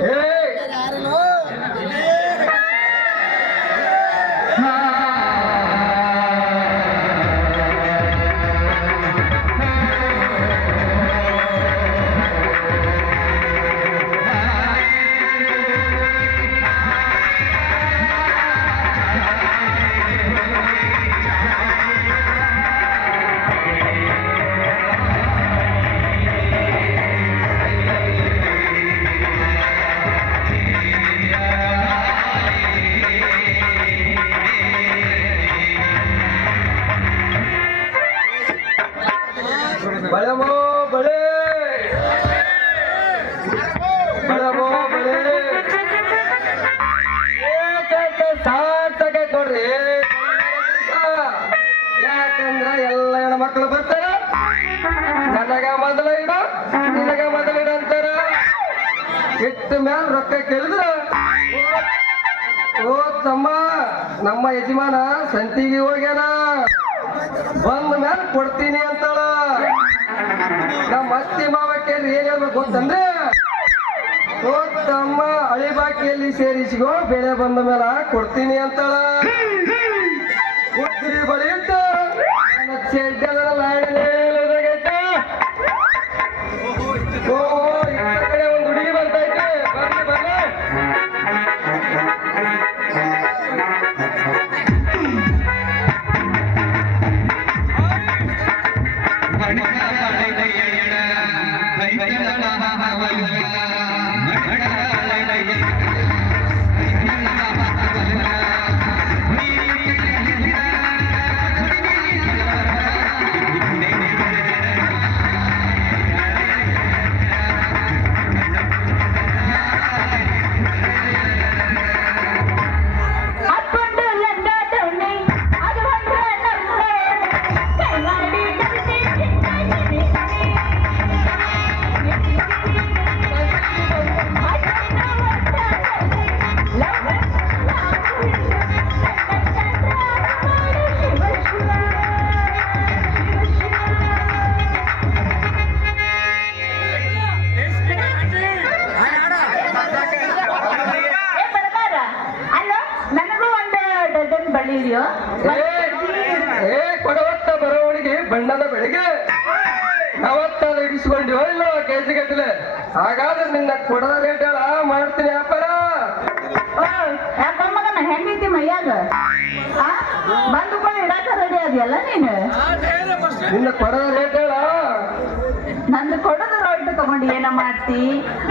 Yeah. ಇಟ್ಟ ಮ್ಯಾಲ ರೊಕ್ಕ ಕೇಳಿದ್ರ? ಓ ತಮ್ಮ, ನಮ್ಮ ಯಜಮಾನ ಸಂತಿಗೆ ಹೋಗ್ಯಾನ. ಬಂದ ಮ್ಯಾಲ ಕೊಡ್ತೀನಿ ಅಂತಾಳ. ನಮ್ಮ ಅತ್ತಿ ಮಾವ ಕೇಳಿ ಏನು ಹೇಳ್ಬೇಕು ಗೊತ್ತಂದ್ರೆ? ಓ ತಮ್ಮ, ಅಳಿಬಾಕಿಯಲ್ಲಿ ಸೇರಿಸಿಗೋ ಬೆಳೆ ಬಂದ ಮೇಲ ಕೊಡ್ತೀನಿ ಅಂತಾಳ. ಕೊಡ್ತೀನಿ ಅಂತ. ನನ್ನ ಏ, ಕೊಡವತ್ತ ಬರೋವಳಿಗೆ ಬಣ್ಣದ ಬೆಳಿಗ್ಗೆ. ಅವತ್ತಾದ ಇಡಿಸ್ಕೊಂಡಿವ ಇಲ್ಲ ಕೆಜಿ ಗಟ್ಟಲೆ ಹಾಗಾದ್ರೆ ನಿನ್ನ ಕೊಡದ ರೇಟ್ ಹೇಳ ಮಾಡ್ತೀನಿ ವ್ಯಾಪಾರ. ಯಾಕಮ್ಮಗನ ಹೆಂಗೈತಿ ಮೈಯಾಗ? ಆ? ಬಂದುಕೊಂಡು ಇಡಾಕ ರೆಡಿ ಅದೆಯಲ್ಲ ನೀನು? ನಿನ್ನ ಕೊಡದ ರೇಟ್ ಹೇಳ. ನಂದು ಕೊಡದ ರೊಟ್ಟ ತಗೊಂಡು ಏನ ಮಾಡ್ತಿ?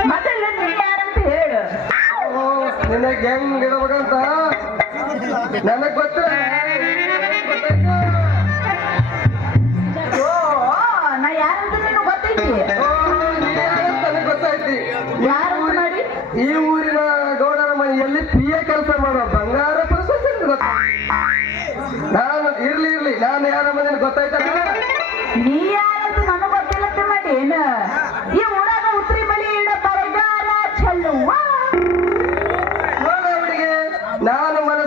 ಮತ್ತೆ ನೀ ಯಾರಂತ ಹೇಳು. ನಿನಗೆ ಹೆಂಗ್ ಇಡಬೇಕಂತ? ನನಗ್ ಗೊತ್ತ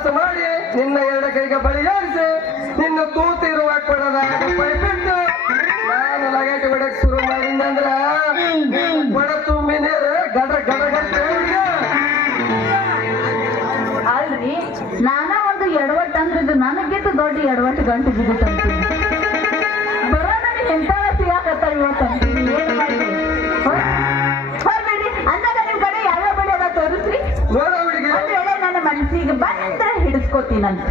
ಮನಸ್ಸು ಮಾಡಿ ನಿನ್ನ ಎರಡ ಕೈಗೆ ಬಳಿಯಾರಿಸಿ ನಿನ್ನ ತೂತಿರುವ ಕೊಡದಾಗ ಪೈಪಿಟ್ಟು ನಾನು ಲಗಾಟಿ ಬಿಡಕ್ ಶುರು ಮಾಡಿದಂದ್ರ ಬಡ ತುಂಬಿ ಗಡ ಗಡ ಗಂಟೆ ಅಲ್ರಿ ನಾನ ಒಂದು ಎಡವಟ್ಟು ಅಂದ್ರೆ ಇದು ನನಗಿಂತ ದೊಡ್ಡ ಎಡವಟ್ಟು ಗಂಟು ಬರೋ ನನಗೆ ಎಂತ ಯಾಕತ್ತ ಇವತ್ತು ಹಿಡಿಸ್ಕೋತೀನಂತ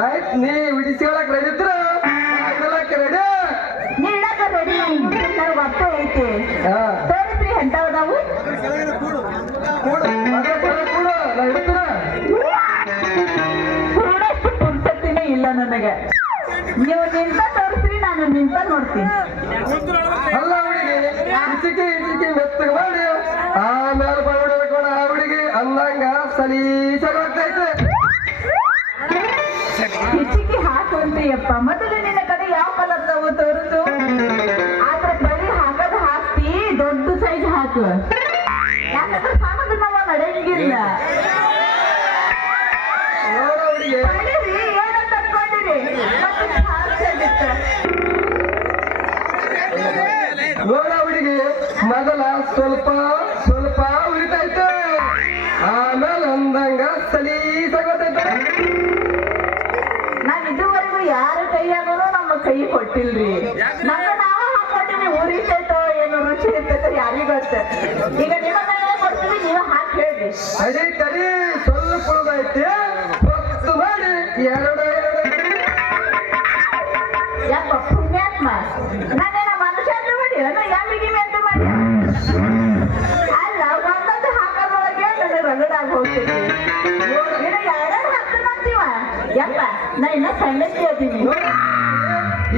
ಆಯ್ತು ನೀ ಬಿಡಿಸ್ಕೊಳಕ್ ರೆಡಿ ಇದ್ರ? ರೆಡಿ ನೀ ಇಡಕ ರೆಡಿ ನಾನು ಗೊತ್ತ ಐತಿ ತೋರಿಸ್ರಿ ಎಂತಾವದಾವು ಕೂಡು ಮಗ ಬರ ಕೂಡು ನಾ ಕೂಡಷ್ಟು ಪುರ್ಸತ್ತಿನೇ ಇಲ್ಲ ನನಗೆ. ನೀವು ನಿಂತ ತೋರಿಸ್ರಿ ನಾನು ನಿಂತ ನೋಡ್ತೀನಿ. ಸ್ವಲ್ಪ ಸ್ವಲ್ಪ ಉಳಿತೈತೆ ಆಮೇಲೆ ಅಂದಂಗ ಸಲೀಸಾಗತೈತೆ ನಾನು ಇದುವರೆಗೂ ಯಾರ ಕೈಯಾಗೂ ನಮ್ಮ ಕೈ ಕೊಟ್ಟಿಲ್ರಿ. ನನ್ನ ನಾವ ಹಾಕೊಂಡಿನಿ ಉರಿತೈತೋ ಏನು ರುಚಿ ಇರ್ತೈತೆ ಯಾರಿಗೊತ್ತ ಈಗ ನಿಮ್ಮ ಕೈಯಾಗ ಕೊಡ್ತೀವಿ ನೀವು ಹಾಕಿ ಹೇಳ್ರಿ. ಅಡಿ ತಡಿ ಸ್ವಲ್ಪ ಉಳಿದೈತೆ. ಹೊತ್ತು ಮಾಡಿ ಎರಡು ಯಾಕ ಪುಣ್ಯಾತ್ಮ. ನಾ ಇನ್ನ ಸಣ್ಣಕ್ಕೆ ಅದೀನಿ.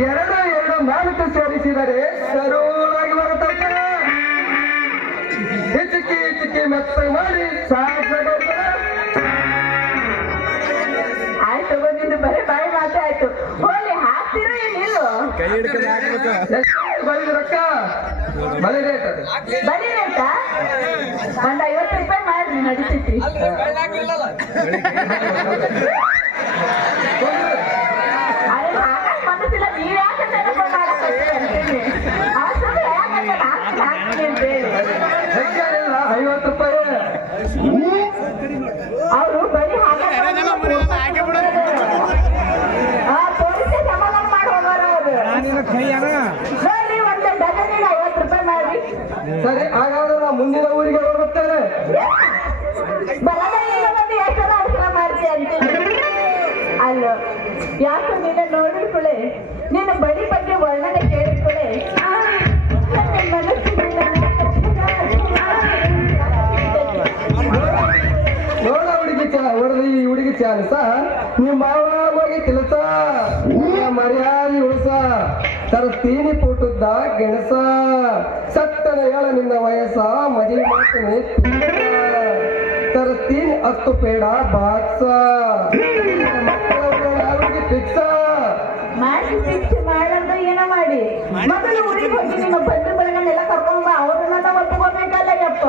ಎರಡು ಎರಡು ನಾಲ್ಕು ಸೇರಿಸಿದರೆ ಸರಳಾಗಿ ಬರುತ್ತೈತೆ ಹಿಚಕಿ ಹಿಚಕಿ ಮೆತ್ತಗೆ ಮಾಡಿ ಸಾಕಾಗೋಗ್ತದೆ ಆಯ್ತು ಬಂದಿದ್ದು ಬರೀ ಬಾಯಿ ಮಾತೇ ಆಯ್ತು. ಹೋಲಿ ಹಾಕ್ತಿರೋ ಏನಿಲ್ಲೋ. ರೊಕ್ಕ? ಬಳಿ ರೇಟ್ ರೇಟಾ ಒಂದ್ ಐವತ್ತು ರೂಪಾಯಿ ಮಾಡ್ರಿ ನಡೀತೈತಿ. ಸರಿ ಹಾಗಾದ್ರೆ ನಾವು ಮುಂದಿನ ಊರಿಗೆ ಹೋಗುತ್ತೇನೆ ಅಲ್ಲ ಯಾಕೆ ನಿನ್ನ ನೋಡಿದ್ಕೊಳ್ಳೆ? ನಿನ್ನ ಬಡಿ ಬಗ್ಗೆ ವರ್ಣನೆ ನನ್ನ ನೋಡ ಹುಡುಗಿ ಚಾ ಹೊಡೆದು ಈ ಹುಡುಗಿ ಚಾನ್ಸ ನೀವು ಮಾವ ಹೋಗಿ ತಿಳಿಸ. ಮರ್ಯಾದೆ ಉಳಿಸ. ತರಸ್ತೀನಿ ಪುಟ್ಟದ್ದ ಗೆಣಸ. ಸತ್ತನ ಹೇಳ ನಿನ್ನ ವಯಸ್ಸ ಮದುವೆ ಮಾಡ್ತೀನಿ ತರ್ತೀನಿ ಹತ್ತು ಪೇಡ ಬಾಕ್ಸ. ಫಿಕ್ಸ ಮಾಡಿ ಶಿಕ್ಷೆ ಮಾಡಂದ್ರೆ ಏನೋ ಮಾಡಿ. ಮೊದಲು ಊರಿಗೆ ಹೋಗಿ ನಿಮ್ಮ ಬಂಧು ಬಳಗನ್ನೆಲ್ಲ ಕರ್ಕೊಂಡ್ ಬಾ ಒಪ್ಪಿಕೋಬೇಕಲ್ಲ ಯಪ್ಪ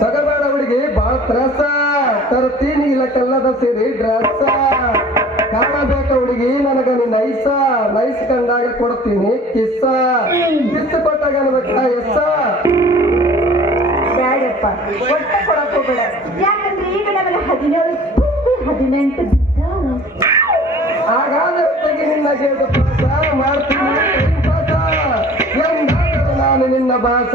ತಗೋಬೇಡ ಹುಡುಗಿ ಬಾಳ ತ್ರಾಸ ತರ್ತೀನಿ ಇಲ್ಲ ಕಲ್ಲದ ಸೇರಿ ಡ್ರೆಸ್ ಕಾಣಬೇಕ ಹುಡುಗಿ ನನಗ ನಿನ್ನ ನೈಸ ನೈಸ್ ಕಂಡಾಗ ಕೊಡ್ತೀನಿ. ಕಿಸ್ಸ. ಕಿಸ್ ಕೊಟ್ಟಾಗ ಅನ್ಬೇಕ ಎಸ್ಸ. ಬ್ಯಾಡಪ್ಪ ಹೊಟ್ಟೆ ಕೊಡಕ್ ಹೋಗ್ಬೇಡ. ಯಾಕಂದ್ರೆ ಈಗ ನನಗೆ ಹದಿನೇಳು ಹದಿನೆಂಟು. ಹಾಗಾದ್ರೆ ನಿನ್ನ ಗೆದ್ದು ಪಾಸ ಮಾಡ್ತೀನಿ. ನಾನು ನಿನ್ನ ಬಾಸ